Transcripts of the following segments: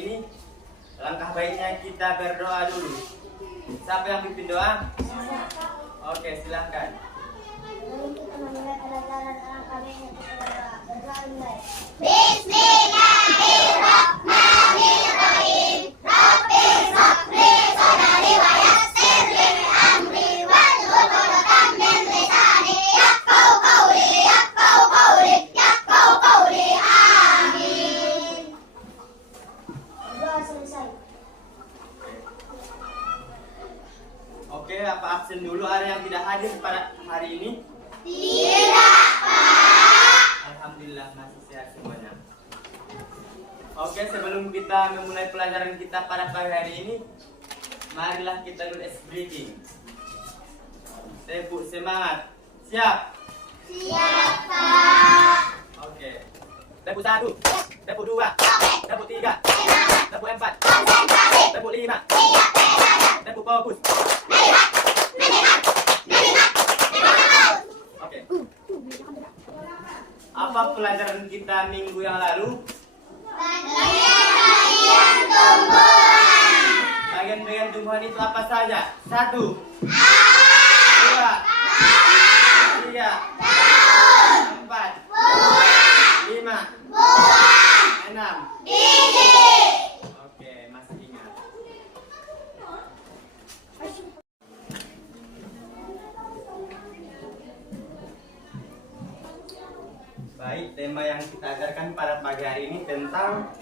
ini, langkah baiknya kita berdoa dulu. Siapa yang pimpin doa? Oke, silahkan. Sebelum kita memulai pelajaran langkah baiknya kita berdoa mulai. Bismillahirrahmanirrahim. Rabbi shrahli sadri wa yassir li amri wahlul 'uqdatam min lisani yafqahu qawli. Amin. Doa selesai. Oke, apa absen dulu? Ada yang tidak hadir pada hari ini? Tidak, Pak. Alhamdulillah masih sehat semuanya. Oke, sebelum kita memulai pelajaran kita pada pagi hari ini, marilah kita dulu ice breathing. Tepuk semangat. Siap? Siap, Pak. Oke. Tepuk 1, tepuk 2, tepuk 3, tepuk 4, Konsentrasi. tepuk 5, Siap, belajar. tepuk fokus. Melihat. Oke. Apa pelajaran kita minggu yang lalu? Bagian tumbuhan. Bagian-bagian tumbuhan itu apa saja? 1, 2, 3, 4, 5, 6. Oke, masih ingat. Baik, tema yang kita ajarkan pada pagi hari ini tentang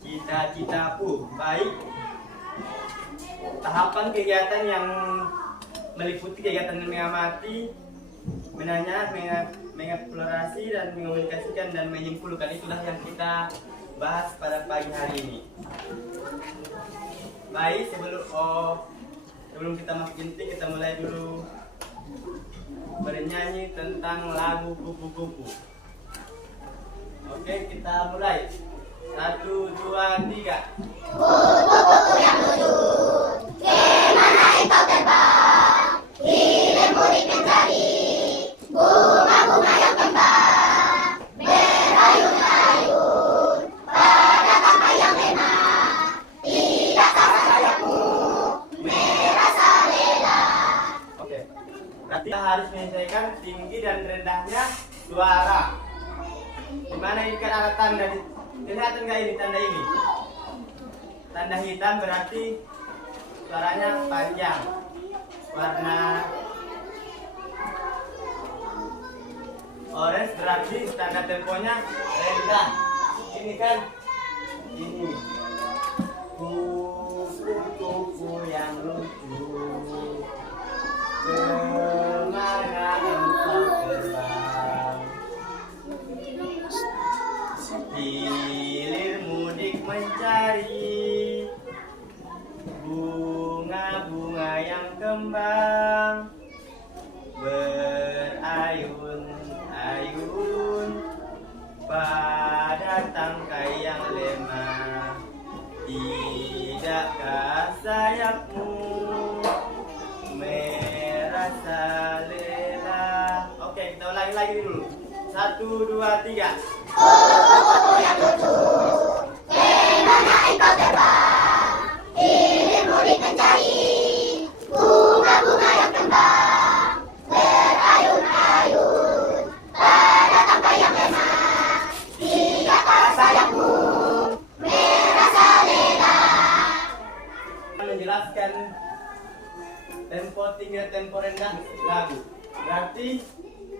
cita-citaku. Baik, tahapan kegiatan yang meliputi kegiatan mengamati, menanya, mengeksplorasi dan mengomunikasikan dan menyimpulkan, itulah yang kita bahas pada pagi hari ini. Baik, sebelum kita masuk inti, kita mulai dulu bernyanyi tentang lagu kupu-kupu. Oke, kita mulai. 1, 2, 3. Kupu-kupu yang lucu, kemana engkau terbang? Hilirmu mencari bunga-bunga yang kembang, berayun-ayun pada taman yang enak. Tidakkah sayapmu merasa lelah? Oke. Berarti kita harus menyesuaikan tinggi dan rendahnya suara. Dimana ini kan ada tanda? Kelihatan nggak ini tanda ini? Tanda hitam berarti suaranya panjang. Warna orange berarti tanda temponya rendah. Ini kan ini kupu-kupu yang lucu, kemana engkau terbang? Hilir mudik mencari bunga-bunga yang kembang, berayun-ayun pada tangkai yang lemah. Tidakkah sayapmu merasa lelah? Oke, kita ulangi lagi dulu. 1, 2, 3. Kupu-kupu yang lucu, kemana engkau terbang? Hilirmu mencari bunga-bunga yang kembang, berayun-ayun pada tangkai yang lemah. Tidakkah sayapmu merasa lelah? Menjelaskan tempo tinggi dan tempo rendah lagu. Berarti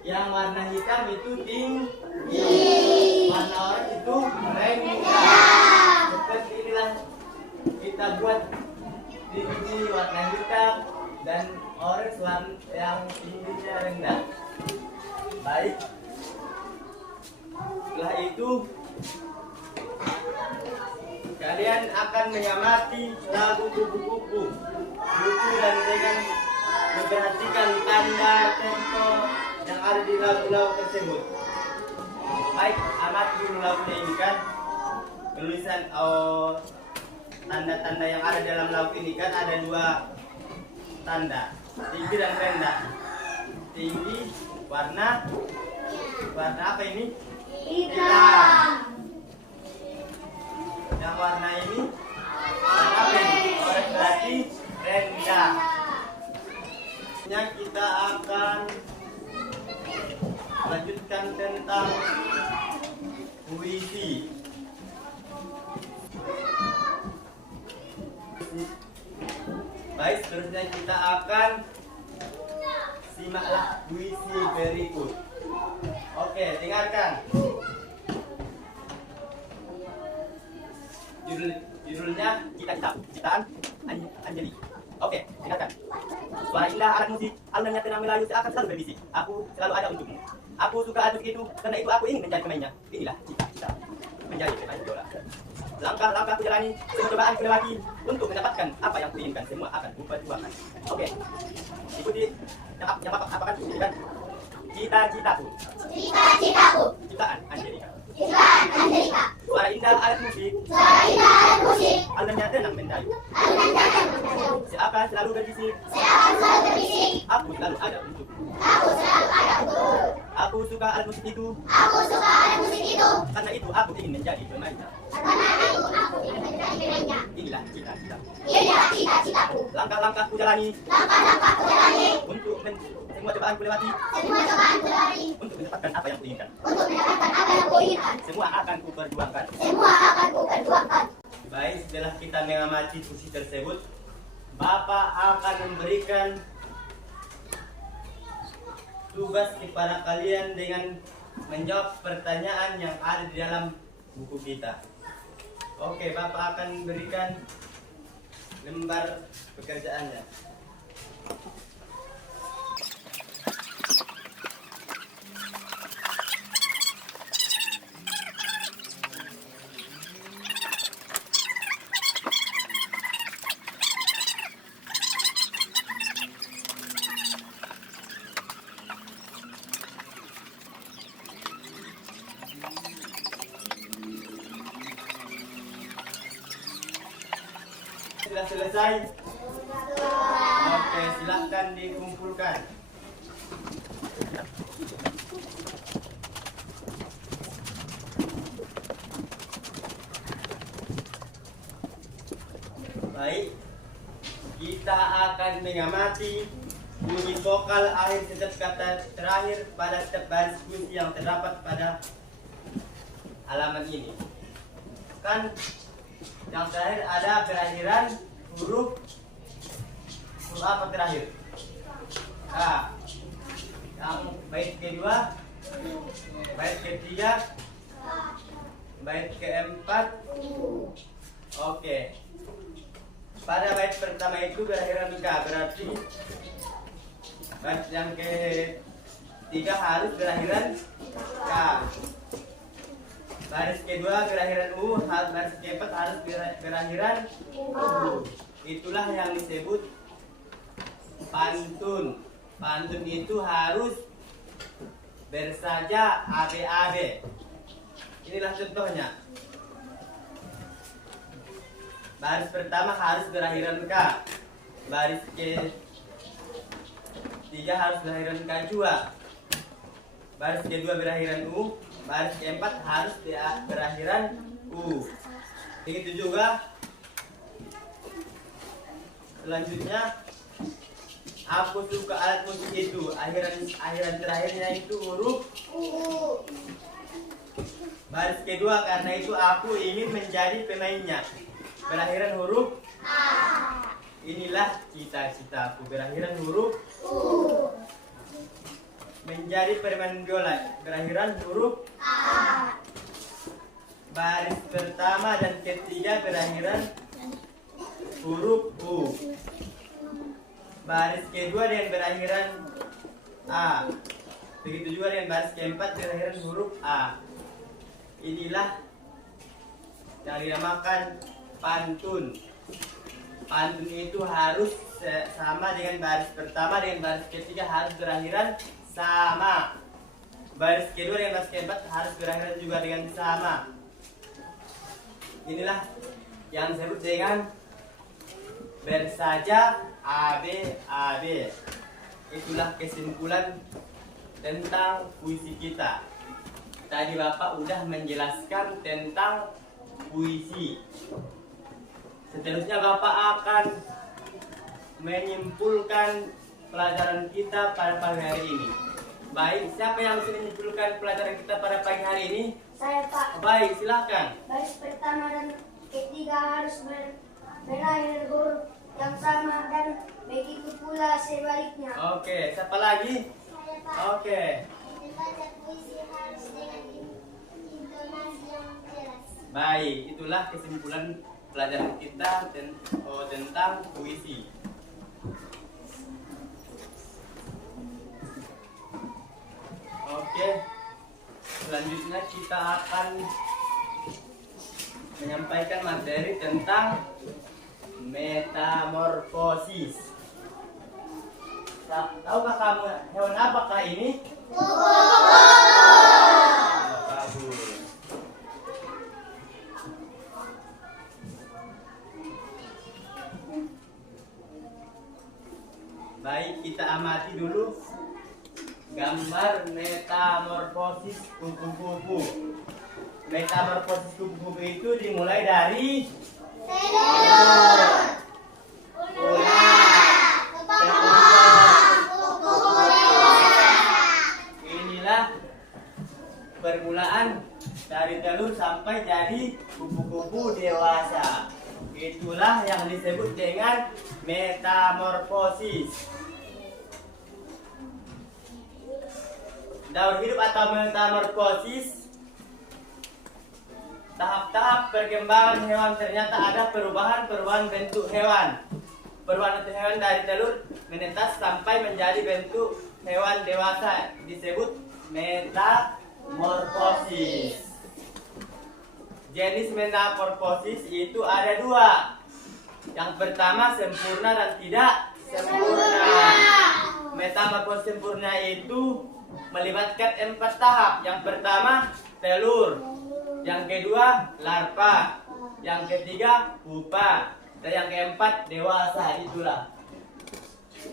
yang warna hitam itu tinggi, warna oranye itu rendah. Seperti inilah kita buat tinggi warna hitam dan orange warna yang tingginya rendah. Baik. Setelah itu kalian akan mengamati lagu kupu-kupu lucu dan dengan memperhatikan tanda tempo yang ada di lagu-lagu tersebut. Baik, amati dulu lagunya ini kan. Tulisan tanda-tanda yang ada dalam lagu ini kan ada 2 tanda, tinggi dan rendah. Tinggi warna apa ini? Hitam. Yang warna ini warna pink. Orange berarti rendah. Kita akan lanjutkan tentang puisi. Baik, seterusnya kita akan simaklah puisi berikut. Oke, dengarkan. Judulnya Ciptaan Anjali. Oke, dengarkan. Suara indah alat musik, alunannya tenang melayu seakan selalu berbisik. Aku selalu ada untukmu. Aku suka alat musik itu, karena itu aku ingin menjadi pemainnya. Inilah cita-cita menjadi pemain biola. Langkah-langkah ku jalani, semua cobaan ku lewati untuk mendapatkan apa yang kuinginkan. Semua akan ku perjuangkan. Oke, ikuti yang apa kan kan? Cita-citaku. Cita-citaku. Ciptaan Angelika. Ciptaan Angelika. Suara indah alat musik, Suara indah alat musik, alunannya tenang mendayu. alunannya tenang mendayu. Seakan selalu berbisik, Seakan selalu berbisik, aku selalu ada untukmu. aku selalu ada untukmu. Aku suka alat musik itu, Aku suka alat musik itu, karena itu aku ingin menjadi pemainnya. karena itu aku ingin menjadi pemainnya. Inilah cita-cita. Inilah cita-citaku. Langkah-langkah ku jalani Langkah-langkah ku jalani, untuk semua cobaan ku lewati semua cobaan ku lalui, untuk mendapatkan apa yang kuinginkan. untuk mendapatkan apa yang kuinginkan. Semua akan ku perjuangkan. Semua akan ku perjuangkan. Baik, setelah kita mengamati puisi tersebut, Bapak akan memberikan tugas kepada kalian dengan menjawab pertanyaan yang ada di dalam buku kita. Oke, Bapak akan berikan lembar pekerjaannya. Sudah selesai? Oke, silahkan dikumpulkan. Baik, kita akan mengamati bunyi vokal akhir setiap kata terakhir pada setiap baris puisi yang terdapat pada halaman ini. Kan yang terakhir ada perakhiran huruf apa terakhir? A. Yang bait kedua, bait ketiga, bait keempat. Oke. Pada bait pertama itu berakhiran K, berarti bait yang ketiga harus berakhiran K. Baris kedua berakhiran U, baris keempat harus berakhiran U. Itulah yang disebut pantun. Pantun itu harus bersaja AB-AB. Inilah contohnya. Baris pertama harus berakhiran K. Baris ketiga harus berakhiran K juga. Baris kedua berakhiran U. Baris keempat harus berakhiran U. Begitu juga selanjutnya, aku suka alat musik itu. Akhiran terakhirnya itu huruf U. baris kedua, karena itu aku ingin menjadi pemainnya. Berakhiran huruf A. Inilah cita-citaku. Berakhiran huruf U. menjadi pemain biola. Berakhiran huruf A. baris pertama dan ketiga berakhiran huruf U. Baris kedua dengan berakhiran A. Begitu juga dengan baris keempat berakhiran huruf A. Inilah yang dinamakan pantun. Pantun itu harus sama dengan baris pertama dengan baris ketiga harus berakhiran sama. Baris kedua dengan baris keempat harus berakhiran juga dengan sama. Inilah yang disebut dengan bersaja AB-AB. Itulah kesimpulan tentang puisi kita. Tadi Bapak udah menjelaskan tentang puisi. Seterusnya Bapak akan menyimpulkan pelajaran kita pada pagi hari ini. Baik, siapa yang bisa menyimpulkan pelajaran kita pada pagi hari ini? Saya, Pak. Baik, silakan. Baris pertama dan ketiga harus berakhir huruf yang sama dan begitu pula sebaliknya. Oke, siapa lagi? Saya, Pak. Oke. Membaca puisi harus dengan intonasi yang jelas. Baik, itulah kesimpulan pelajaran kita tentang puisi. Oke, selanjutnya kita akan menyampaikan materi tentang metamorfosis. Tahukah kamu hewan apakah ini? Bagus. Baik, kita amati dulu gambar metamorfosis kupu-kupu. Metamorfosis kupu-kupu itu dimulai dari telur, ular, inilah permulaan dari telur sampai jadi kupu-kupu dewasa. Itulah yang disebut dengan metamorfosis. Daur hidup atau metamorfosis, tahap-tahap perkembangan hewan. Ternyata ada perubahan bentuk hewan. Perubahan bentuk hewan dari telur menetas sampai menjadi bentuk hewan dewasa disebut metamorfosis. Jenis metamorfosis itu ada dua. Yang pertama sempurna dan tidak sempurna. Metamorfosis sempurna itu melibatkan 4 tahap. Yang pertama telur, yang kedua larva, yang ketiga pupa, dan yang keempat dewasa. Itulah.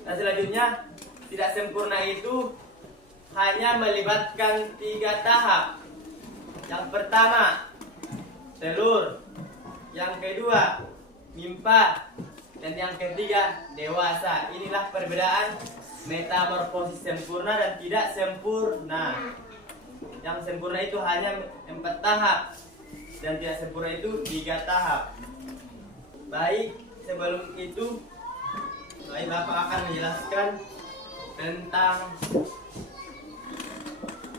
Nah, selanjutnya tidak sempurna itu hanya melibatkan 3 tahap. Yang pertama telur, yang kedua nimpa, dan yang ketiga dewasa. Inilah perbedaan metamorfosis sempurna dan tidak sempurna. Yang sempurna itu hanya 4 tahap dan tidak sempurna itu 3 tahap. Baik, sebelum itu Bapak akan menjelaskan tentang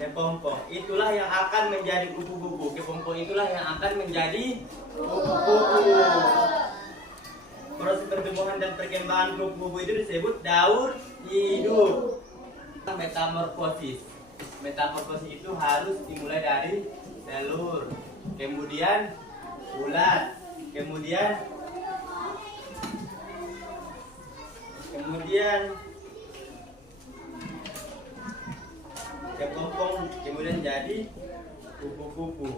kepompong. Itulah yang akan menjadi kupu-kupu. Kepompong itulah yang akan menjadi kupu-kupu. Proses pertumbuhan dan perkembangan kupu-kupu itu disebut daur hidup. Metamorfosis. Metamorfosis itu harus dimulai dari telur, kemudian ulat, kemudian kepompong, kemudian jadi kupu-kupu.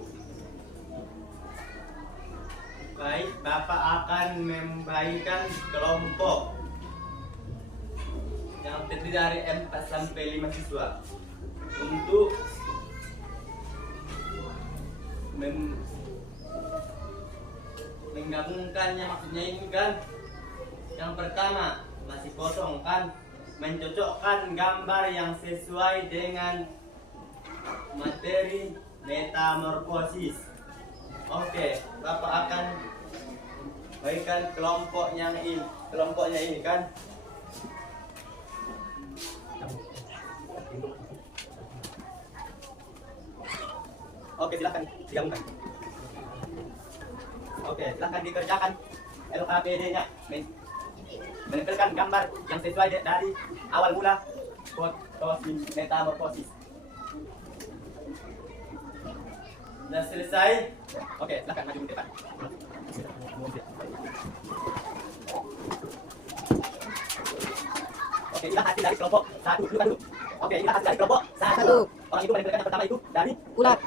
Baik, Bapak akan membagikan kelompok yang terdiri dari 4 sampai 5 siswa untuk menggabungkannya. Maksudnya ini kan, yang pertama masih kosong kan, mencocokkan gambar yang sesuai dengan materi metamorfosis. Oke, Bapak akan bagikan kelompoknya ini kan. Oke, silakan digabungkan. Oke, silakan dikerjakan LKPD-nya. Menempelkan gambar yang sesuai dari awal mula metamorfosis. Sudah selesai? Oke, silakan maju ke depan. Oke, inilah hasil dari kelompok 1. Dulu. Oke, inilah hasil dari kelompok 1. Orang itu menempelkan yang pertama itu dari ulat,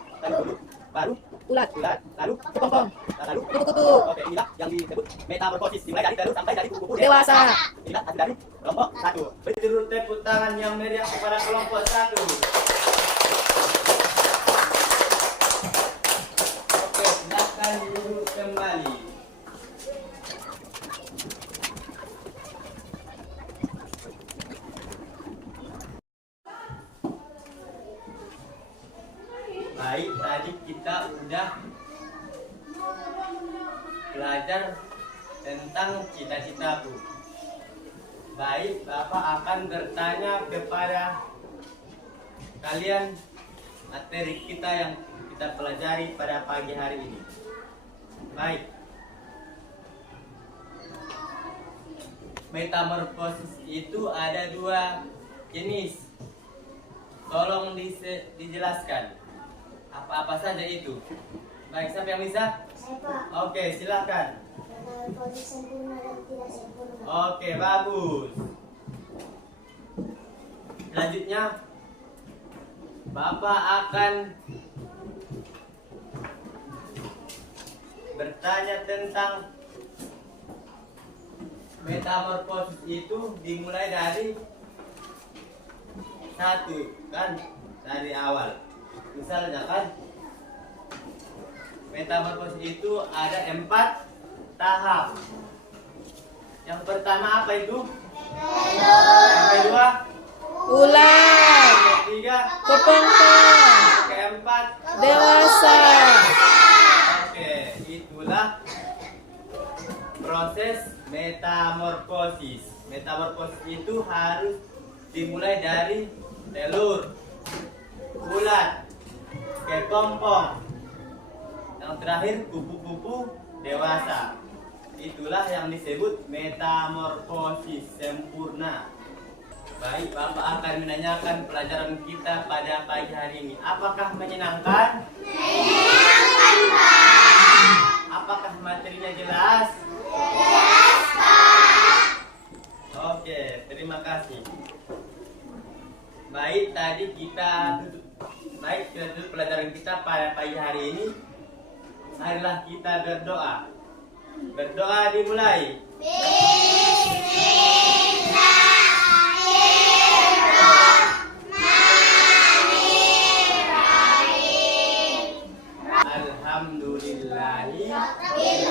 baru ulat, lalu kepompong, lalu kupu-kupu, oke, inilah yang disebut metamorfosis, dimulai dari telur sampai dari kupu-kupu dewasa. Inilah hasil dari kelompok 1. Beri dulu tepuk tangan yang meriah kepada kelompok 1. Oke, silakan duduk kembali. Baik, tadi kita udah belajar tentang cita-citaku. Baik, Bapak akan bertanya kepada kalian materi kita yang kita pelajari pada pagi hari ini. Baik. Metamorfosis itu ada dua jenis. Tolong dijelaskan. Apa-apa saja itu? Baik, siapa yang bisa? Saya, Pak. Oke, silakan. Metamorfosis sempurna dan tidak sempurna. Oke, bagus. Selanjutnya, Bapak akan bertanya tentang metamorfosis itu dimulai dari satu, kan? Dari awal. Misalnya kan, metamorfosis itu ada 4 tahap. Yang pertama apa itu? Yang kedua? Ular, Yang ketiga? kepengkang, Yang keempat? dewasa. Oke, itulah proses metamorfosis. Metamorfosis itu harus dimulai dari telur, ulat, kepompong, yang terakhir kupu-kupu dewasa. Itulah yang disebut metamorfosis sempurna. Baik, Bapak akan menanyakan pelajaran kita pada pagi hari ini. Apakah menyenangkan? Menyenangkan, Pak. Apakah materinya jelas? Jelas, Pak. Oke, terima kasih. Baik, tadi kita tutup pelajaran kita pada pagi hari ini. Marilah kita berdoa. Berdoa dimulai. Bismillahirrahmanirrahim. Alhamdulillahi.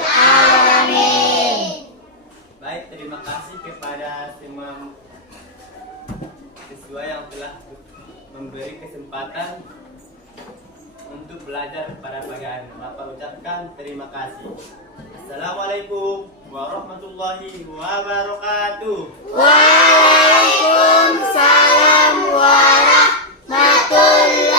Alamin. Baik, terima kasih kepada semua siswa yang telah memberi kesempatan untuk belajar pada pagi hari ini. Bapak ucapkan terima kasih. Assalamualaikum warahmatullahi wabarakatuh. Waalaikumsalam warahmatullahi